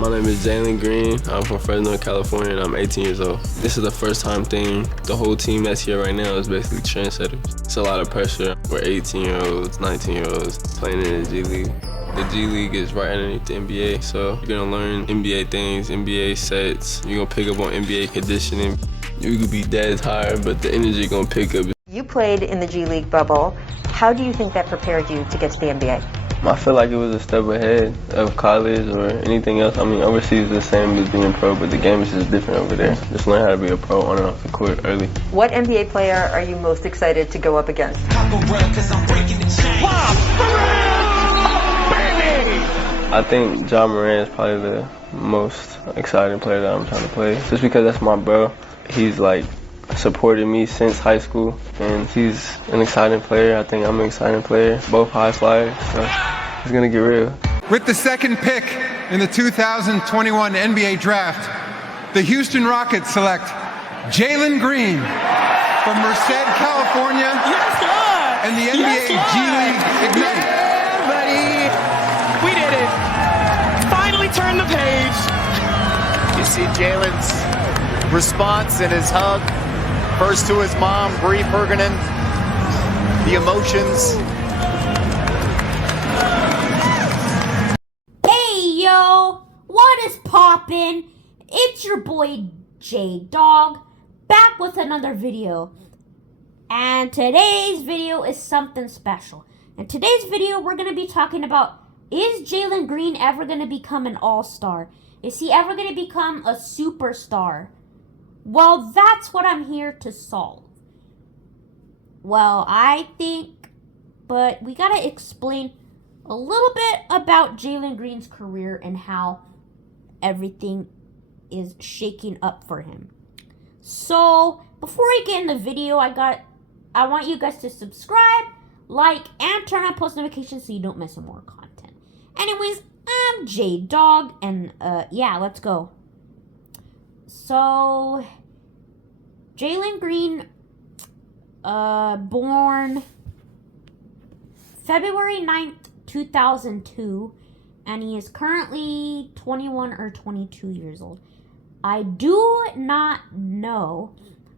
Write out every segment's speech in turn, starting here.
My name is Jalen Green. I'm from Fresno, California, and I'm 18 years old. This is the first time thing. The whole team that's here right now is basically trendsetters. It's a lot of pressure. We're 18-year-olds, 19-year-olds playing in the G League. The G League is right underneath the NBA, so you're gonna learn NBA things, NBA sets. You're gonna pick up on NBA conditioning. You could be dead tired, but the energy gonna pick up. You played in the G League bubble. How do you think that prepared you to get to the NBA? I feel like it was a step ahead of college or anything else. I mean, overseas is the same as being pro, but the game is just different over there. Just learn how to be a pro on and off the court early. What NBA player are you most excited to go up against? I think Ja Morant is probably the most exciting player that I'm trying to play. Just because that's my bro. He's like supported me since high school, and he's an exciting player. I think I'm an exciting player. Both high flyers, so it's gonna get real. With the second pick in the 2021 NBA Draft, the Houston Rockets select Jalen Green from Merced, California, and the NBA G League Ignite. Yeah, buddy, we did it. Finally turned the page. You see Jalen's response and his hug. First to his mom, Bree Ferguson, the emotions. Hey yo, what is poppin'? It's your boy J-Dog, back with another video. And today's video is something special. In today's video, we're gonna be talking about, is Jalen Green ever gonna become an all-star? Is he ever gonna become a superstar? Well, that's what I'm here to solve. Well, I think, but we gotta explain a little bit about Jalen Green's career and how everything is shaking up for him. So, before I get in the video, I want you guys to subscribe, like, and turn on post notifications so you don't miss some more content. Anyways, I'm J-Dog, and yeah, let's go. So, Jalen Green, born February 9th, 2002, and he is currently 21 or 22 years old. I do not know.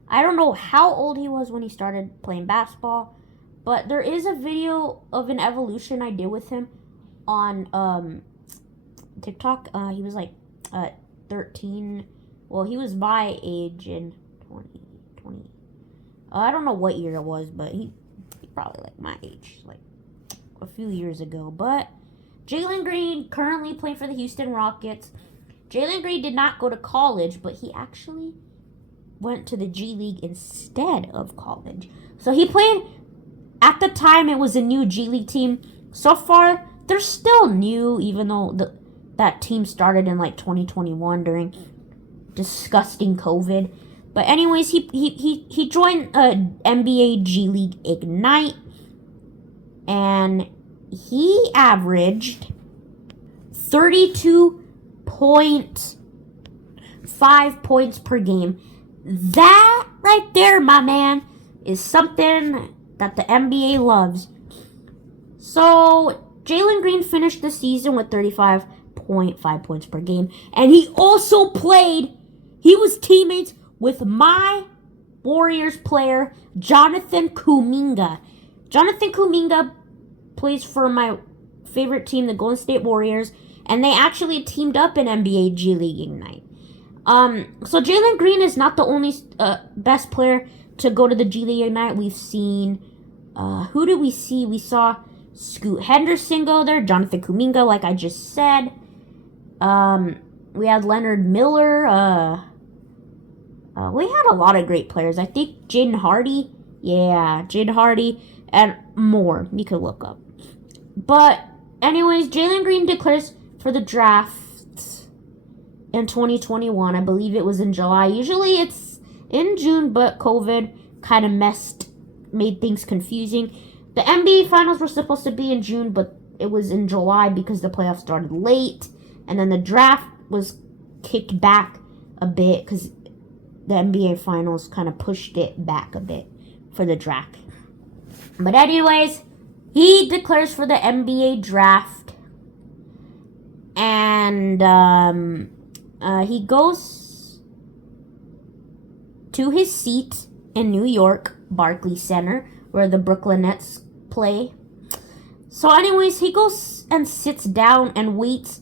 I don't know how old he was when he started playing basketball, but there is a video of an evolution I did with him on TikTok. He was like 13. Well, he was my age in 2020. I don't know what year it was, but he probably like my age, like a few years ago. But Jalen Green currently playing for the Houston Rockets. Jalen Green did not go to college, but he actually went to the G League instead of college. So he played, at the time it was a new G League team. So far, they're still new, even though that team started in like 2021 during disgusting COVID. But anyways, he joined NBA G League Ignite, and he averaged 32.5 points per game. That right there, my man, is something that the NBA loves. So Jalen Green finished the season with 35.5 points per game, and he also he was teammates with my Warriors player, Jonathan Kuminga. Jonathan Kuminga plays for my favorite team, the Golden State Warriors, and they actually teamed up in NBA G League Ignite. So Jalen Green is not the only best player to go to the G League Ignite. We've seen, who did we see? We saw Scoot Henderson go there, Jonathan Kuminga, like I just said. We had Leonard Miller, we had a lot of great players. I think Jaden Hardy. Yeah, Jaden Hardy. And more. You could look up. But, anyways, Jalen Green declares for the draft in 2021. I believe it was in July. Usually it's in June, but COVID kind of made things confusing. The NBA Finals were supposed to be in June, but it was in July because the playoffs started late. And then the draft was kicked back a bit because the NBA Finals kind of pushed it back a bit for the draft. But anyways, he declares for the NBA draft. And he goes to his seat in New York, Barclays Center, where the Brooklyn Nets play. So anyways, he goes and sits down and waits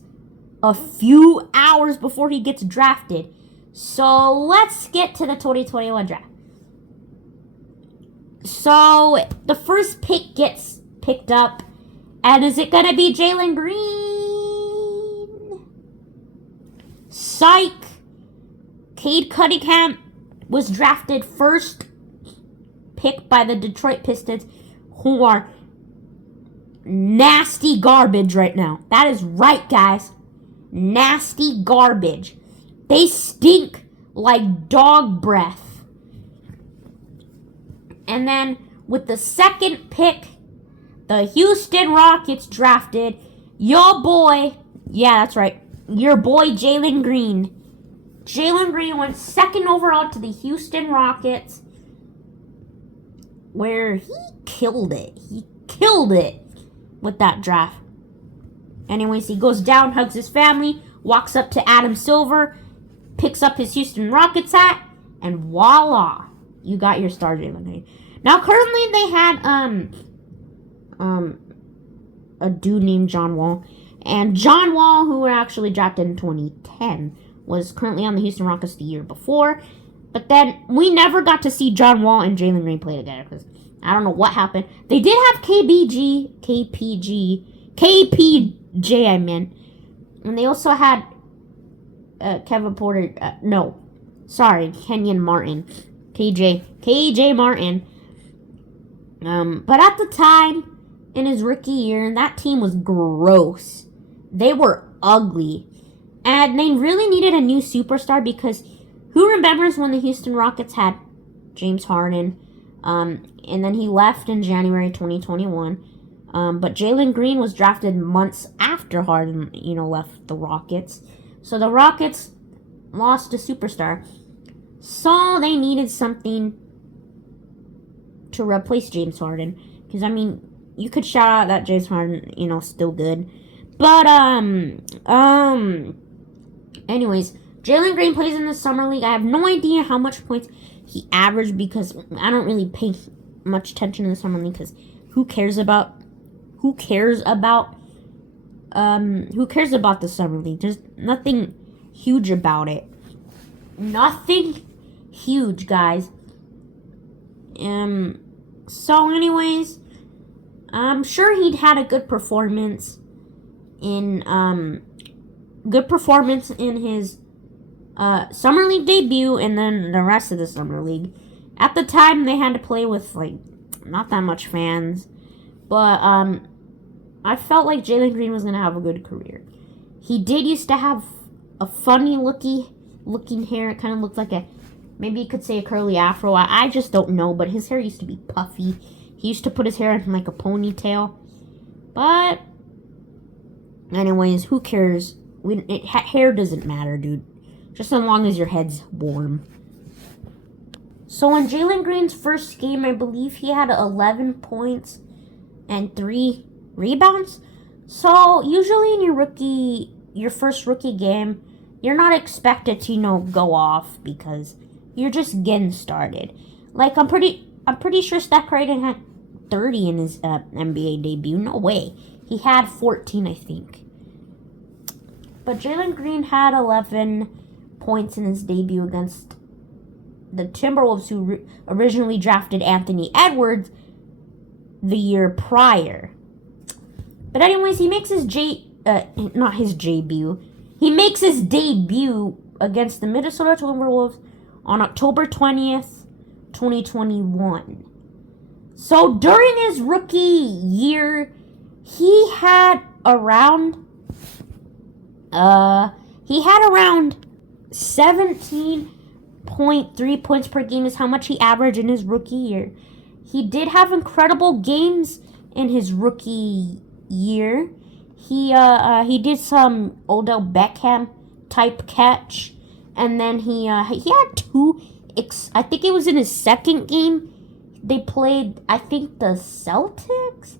a few hours before he gets drafted. So let's get to the 2021 draft. So the first pick gets picked up, and is it gonna be Jalen Green? Psych! Cade Cunningham was drafted first pick by the Detroit Pistons, who are nasty garbage right now. That is right, guys. Nasty garbage. They stink like dog breath. And then with the second pick, the Houston Rockets drafted your boy, yeah, that's right, your boy Jalen Green. Jalen Green went second overall to the Houston Rockets, where he killed it. He killed it with that draft. Anyways, he goes down, hugs his family, walks up to Adam Silver, picks up his Houston Rockets hat, and voila, you got your star Jalen Green. Now, currently they had a dude named John Wall, and John Wall, who were actually drafted in 2010, was currently on the Houston Rockets the year before. But then we never got to see John Wall and Jalen Green play together because I don't know what happened. They did have KPJ, I meant. And they also had Kenyon Martin. KJ Martin. But at the time, in his rookie year, that team was gross. They were ugly. And they really needed a new superstar because who remembers when the Houston Rockets had James Harden, and then he left in January 2021. But Jalen Green was drafted months after Harden, left the Rockets. So the Rockets lost a superstar. So they needed something to replace James Harden. Because, you could shout out that James Harden, still good. But, anyways, Jalen Green plays in the Summer League. I have no idea how much points he averaged because I don't really pay much attention in the Summer League because who cares about the Summer League? There's nothing huge about it. Nothing huge, guys. So anyways, I'm sure he'd had a good performance in his Summer League debut and then the rest of the Summer League. At the time, they had to play with, not that much fans. But, I felt like Jalen Green was going to have a good career. He did used to have a funny looking hair. It kind of looked like maybe you could say a curly afro. I just don't know, but his hair used to be puffy. He used to put his hair in, a ponytail. But, anyways, who cares? Hair doesn't matter, dude. Just as long as your head's warm. So in Jalen Green's first game, I believe he had 11 points and 3 rebounds. So usually in your first rookie game, you're not expected to, go off because you're just getting started. I'm pretty sure Steph Curry didn't have 30 in his NBA debut. No way. He had 14, I think. But Jalen Green had 11 points in his debut against the Timberwolves, who originally drafted Anthony Edwards the year prior. But anyways, he makes his He makes his debut against the Minnesota Timberwolves on October 20th, 2021. So during his rookie year, he had around 17.3 points per game is how much he averaged in his rookie year. He did have incredible games in his rookie year. He did some Odell Beckham type catch, and then he had two. I think it was in his second game. They played, I think, the Celtics.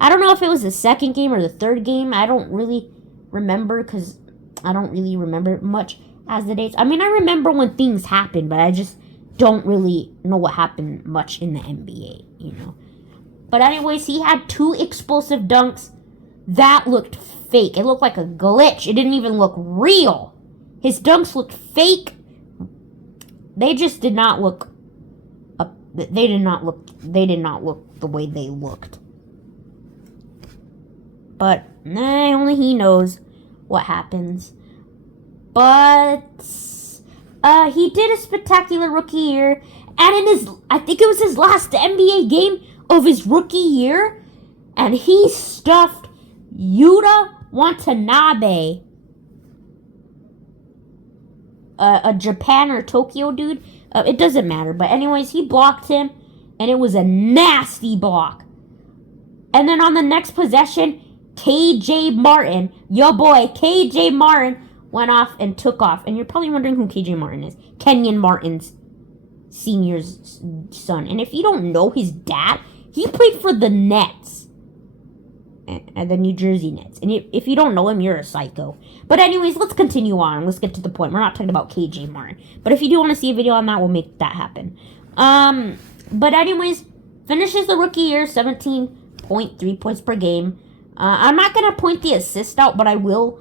I don't know if it was the second game or the third game. I don't really remember because I don't really remember much as the dates. I mean, I remember when things happened, but I just don't really know what happened much in the NBA, you know. But anyways, he had 2 explosive dunks. That looked fake. It looked like a glitch. It didn't even look real. His dunks looked fake. They just did not look they did not look the way they looked. But only he knows what happens. But he did a spectacular rookie year, and I think it was his last NBA game of his rookie year, and he stuffed Yuta Watanabe, a Japan or Tokyo dude. It doesn't matter, but anyways, he blocked him, and it was a nasty block. And then on the next possession, KJ Martin, your boy KJ Martin, went off and took off. And you're probably wondering who KJ Martin is. Kenyon Martin's senior's son. And if you don't know his dad, he played for the Nets. And the New Jersey Nets. And if you don't know him, you're a psycho. But anyways, let's continue on. Let's get to the point. We're not talking about KJ Martin. But if you do want to see a video on that, we'll make that happen. But anyways, finishes the rookie year, 17.3 points per game. I'm not going to point the assist out, but I will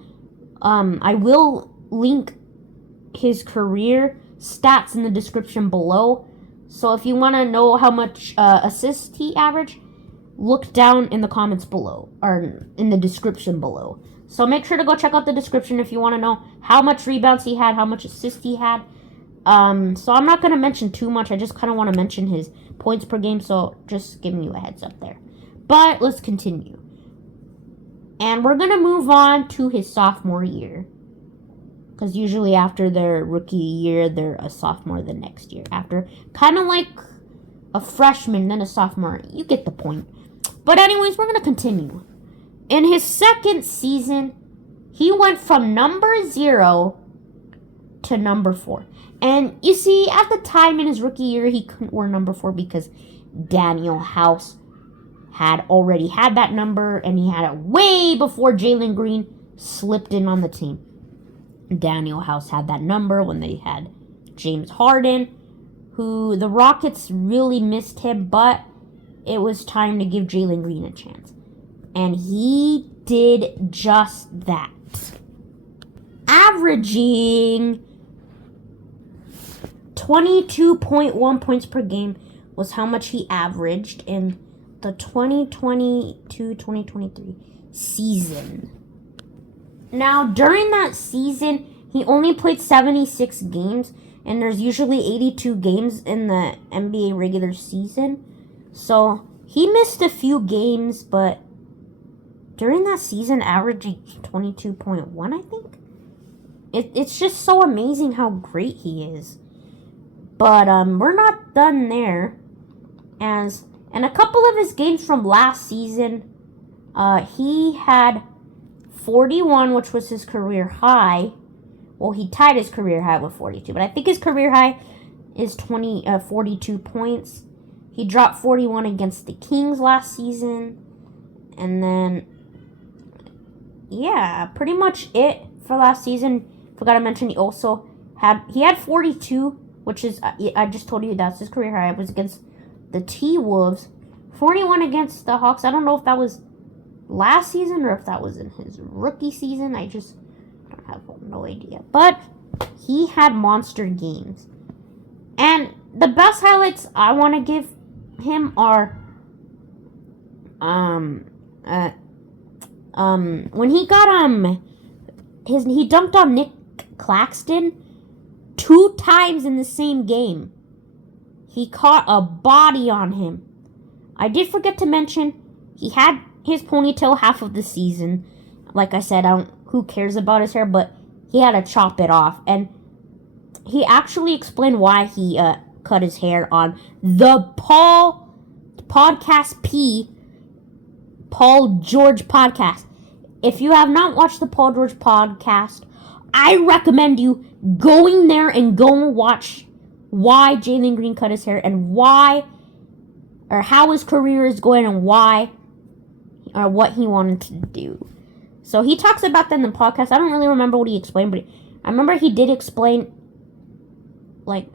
link his career stats in the description below. So if you want to know how much assists he averaged, look down in the comments below, or in the description below. So make sure to go check out the description if you want to know how much rebounds he had, how much assists he had. So I'm not going to mention too much. I just kind of want to mention his points per game, so just giving you a heads up there. But let's continue. And we're going to move on to his sophomore year. Because usually after their rookie year, they're a sophomore the next year. After, kind of like a freshman, then a sophomore. You get the point. But anyways, we're going to continue. In his second season, he went from number 0 to number 4. And you see, at the time in his rookie year, he couldn't wear number 4 because Daniel House had already had that number, and he had it way before Jalen Green slipped in on the team. Daniel House had that number when they had James Harden, who the Rockets really missed him, but it was time to give Jalen Green a chance. And he did just that. Averaging 22.1 points per game was how much he averaged in the 2022-2023 season. Now, during that season, he only played 76 games, and there's usually 82 games in the NBA regular season. So, he missed a few games, but during that season, averaging 22.1, I think. It's just so amazing how great he is. But we're not done there. And a couple of his games from last season, he had 41, which was his career high. Well, he tied his career high with 42, but I think his career high is 42 points. He dropped 41 against the Kings last season. And then, yeah, pretty much it for last season. Forgot to mention he also had 42, which is, I just told you that's his career high. It was against the T-Wolves. 41 against the Hawks. I don't know if that was last season or if that was in his rookie season. I just don't have no idea. But he had monster games. And the best highlights I want to give him are when he got he dunked on Nick Claxton 2 times in the same game. He caught a body on him. I did forget to mention he had his ponytail half of the season. Like I said, who cares about his hair, but he had to chop it off. And he actually explained why he cut his hair on the Paul George podcast. If you have not watched the Paul George podcast, I recommend you going there and go and watch why Jalen Green cut his hair and why, or how his career is going and why, or what he wanted to do. So he talks about that in the podcast. I don't really remember what he explained, but I remember he did explain, like,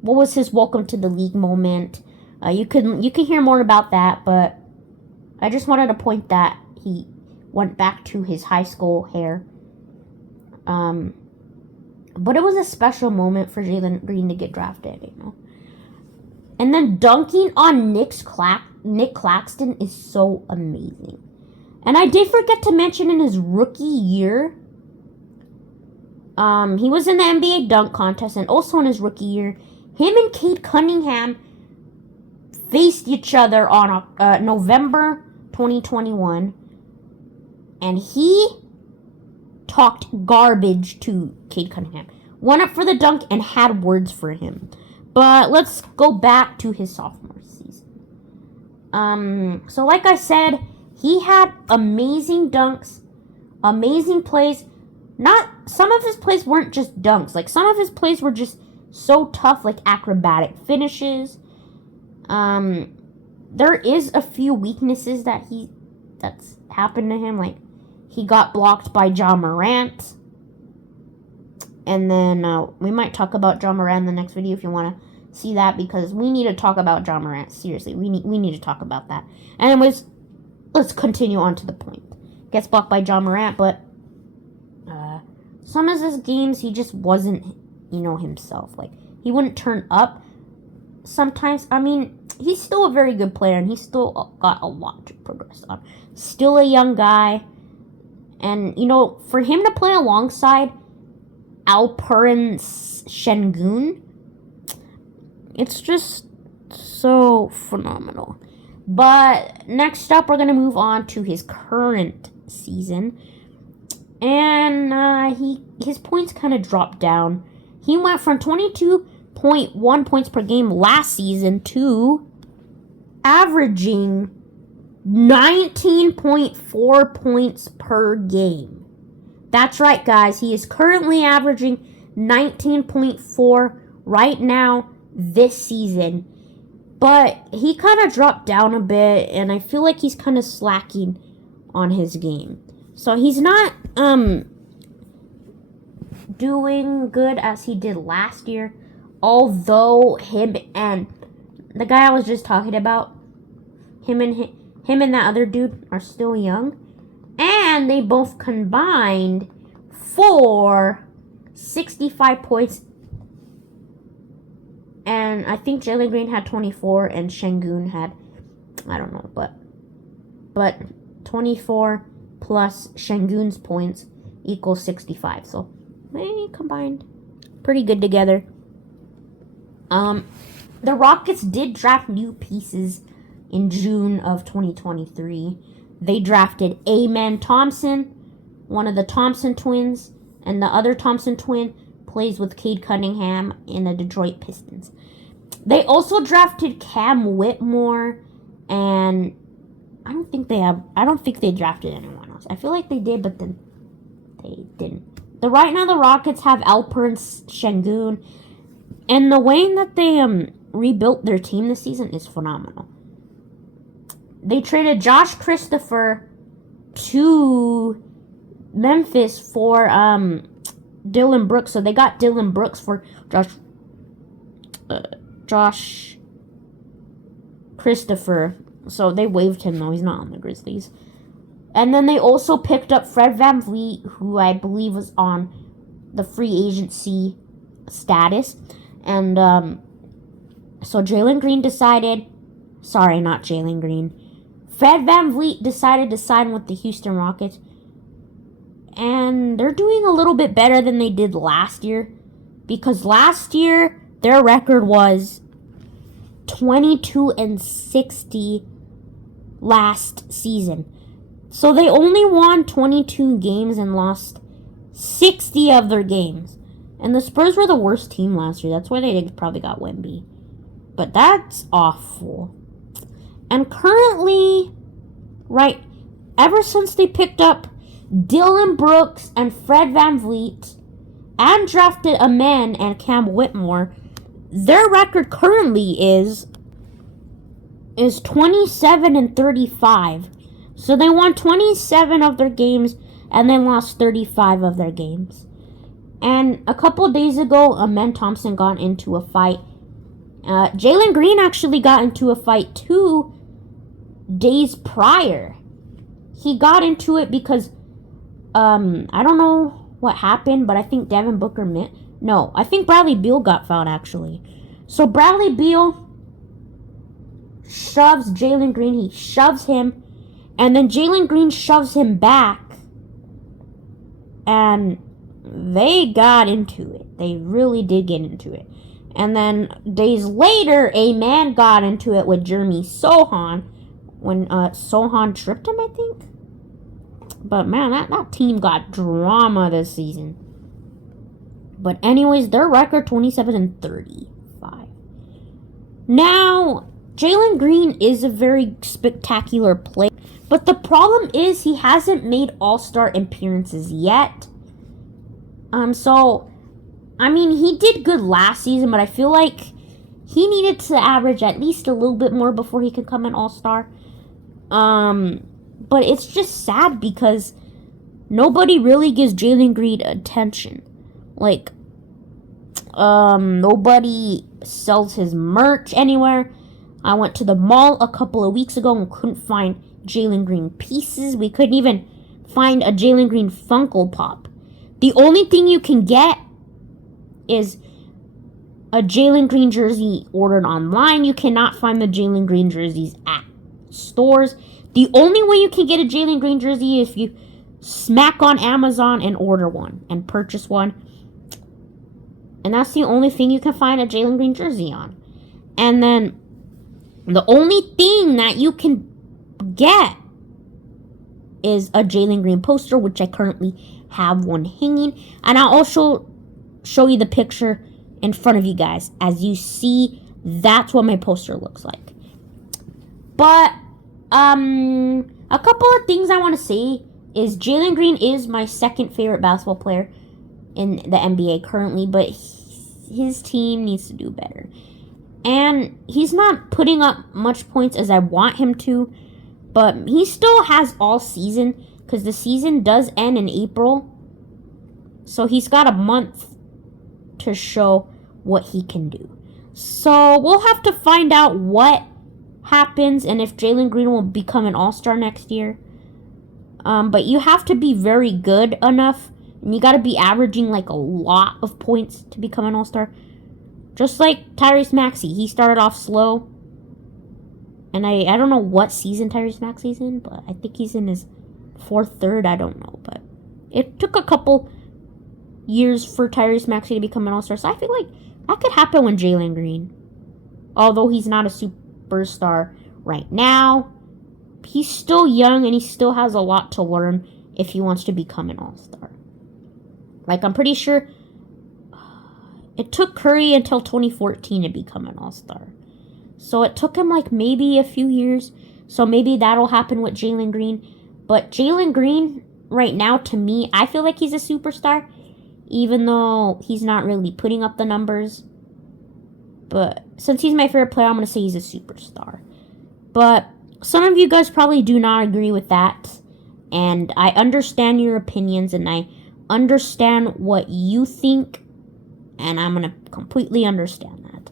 what was his welcome to the league moment. You can hear more about that, but I just wanted to point that he went back to his high school hair. But it was a special moment for Jalen Green to get drafted, you know. And then dunking on Nick Claxton is so amazing. And I did forget to mention in his rookie year, he was in the NBA dunk contest, and also in his rookie year, him and Cade Cunningham faced each other on November 2021, and he talked garbage to Cade Cunningham. Went up for the dunk and had words for him. But let's go back to his sophomore season. So like I said, he had amazing dunks, amazing plays. Some of his plays weren't just dunks. Like, some of his plays were just so tough, like acrobatic finishes. There is a few weaknesses that's happened to him. Like, he got blocked by Ja Morant. And then we might talk about Ja Morant in the next video if you want to see that, because we need to talk about Ja Morant. Seriously, we need to talk about that. Anyways, let's continue on to the point. Gets blocked by Ja Morant, but some of his games he just wasn't, himself. Like, he wouldn't turn up sometimes. I mean, he's still a very good player, and he's still got a lot to progress on. Still a young guy. And, for him to play alongside Alperen Şengün, it's just so phenomenal. But next up, we're going to move on to his current season. And his points kind of dropped down. He went from 22.1 points per game last season to averaging 19.4 points per game. That's right, guys. He is currently averaging 19.4 right now this season. But he kind of dropped down a bit, and I feel like he's kind of slacking on his game. So he's not doing good as he did last year. Although him and the guy I was just talking about, him and that other dude are still young. And they both combined for 65 points. And I think Jalen Green had 24 and Şengün had, I don't know, but 24 plus Şengün's points equals 65. So they combined pretty good together. The Rockets did draft new pieces in June of 2023. They drafted Amen Thompson, one of the Thompson twins, and the other Thompson twin plays with Cade Cunningham in the Detroit Pistons. They also drafted Cam Whitmore, and I don't think they drafted anyone else. I feel like they did, but then they didn't. Right now the Rockets have Alperen Şengün, and the way that they rebuilt their team this season is phenomenal. They traded Josh Christopher to Memphis for Dylan Brooks. So they got Dylan Brooks for Josh Christopher. So they waived him, though. He's not on the Grizzlies. And then they also picked up Fred VanVleet, who I believe was on the free agency status. And so Jalen Green decided... Sorry, not Jalen Green. Fred VanVleet decided to sign with the Houston Rockets. And they're doing a little bit better than they did last year. Because last year, their record was 22-60 last season. So they only won 22 games and lost 60 of their games. And the Spurs were the worst team last year. That's why they probably got Wemby. But that's awful. And currently, ever since they picked up Dylan Brooks and Fred VanVleet and drafted Amen and Cam Whitmore, their record currently is 27-35. So they won 27 of their games and then lost 35 of their games. And a couple days ago, Amen Thompson got into a fight. Jalen Green actually got into a fight 2 days prior. He got into it because, I don't know what happened, but I think Devin Booker I think Bradley Beal got fouled, actually. So Bradley Beal shoves Jalen Green. He shoves him. And then Jalen Green shoves him back. And they got into it. They really did get into it. And then days later, a man got into it with Jeremy Sohan when Sohan tripped him, I think. But man, that team got drama this season. But anyways, their record 27-35. Now, Jalen Green is a very spectacular player. But the problem is he hasn't made all-star appearances yet. So, I mean, he did good last season, but I feel like he needed to average at least a little bit more before he could come an all-star. But it's just sad because nobody really gives Jalen Green attention. Like, nobody sells his merch anywhere. I went to the mall a couple of weeks ago and couldn't find Jalen Green pieces. We couldn't even find a Jalen Green Funko Pop. The only thing you can get is a Jalen Green jersey ordered online. You cannot find the Jalen Green jerseys at stores. The only way you can get a Jalen Green jersey is if you smack on Amazon and order one and purchase one. And that's the only thing you can find a Jalen Green jersey on. And then the only thing that you can get is a Jalen Green poster, which I currently have one hanging. And I'll also show you the picture in front of you guys. As you see, that's what my poster looks like. But a couple of things I want to say is Jalen Green is my second favorite basketball player in the NBA currently, but his team needs to do better. And he's not putting up much points as I want him to, but he still has all season because the season does end in April. So he's got a month to show what he can do. So we'll have to find out what happens and if Jalen Green will become an all-star next year. But you have to be very good enough, and you got to be averaging like a lot of points to become an all-star. Just like Tyrese Maxey, he started off slow. And I don't know what season Tyrese Maxey's in, but I think he's in his 4th, 3rd, I don't know. But it took a couple years for Tyrese Maxey to become an all-star, so I feel like that could happen with Jalen Green. Although he's not a superstar right now, he's still young and he still has a lot to learn if he wants to become an all-star. Like, I'm pretty sure it took Curry until 2014 to become an all-star. So it took him like maybe a few years. So maybe that'll happen with Jalen Green. But Jalen Green, right now, to me, I feel like he's a superstar. Even though he's not really putting up the numbers. But since he's my favorite player, I'm going to say he's a superstar. But some of you guys probably do not agree with that. And I understand your opinions and I understand what you think. And I'm going to completely understand that.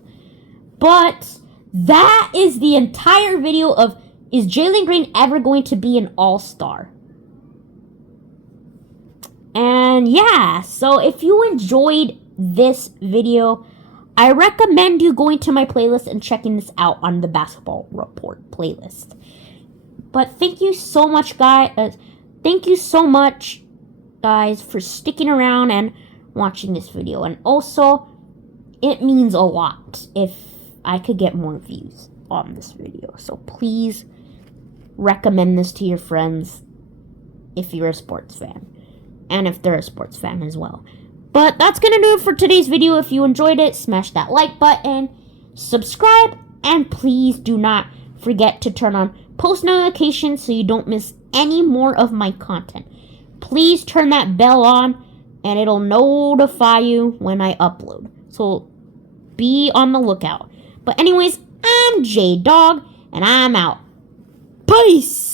But that is the entire video of, is Jalen Green ever going to be an all-star? And yeah, so if you enjoyed this video, I recommend you going to my playlist and checking this out on the Basketball Report playlist. But thank you so much, guys. Thank you so much, guys, for sticking around and watching this video. And also, it means a lot if I could get more views on this video. So please recommend this to your friends if you're a sports fan. And if they're a sports fan as well. But that's going to do it for today's video. If you enjoyed it, smash that like button, subscribe, and please do not forget to turn on post notifications so you don't miss any more of my content. Please turn that bell on and it'll notify you when I upload. So be on the lookout. But anyways, I'm J-Dog and I'm out. Peace!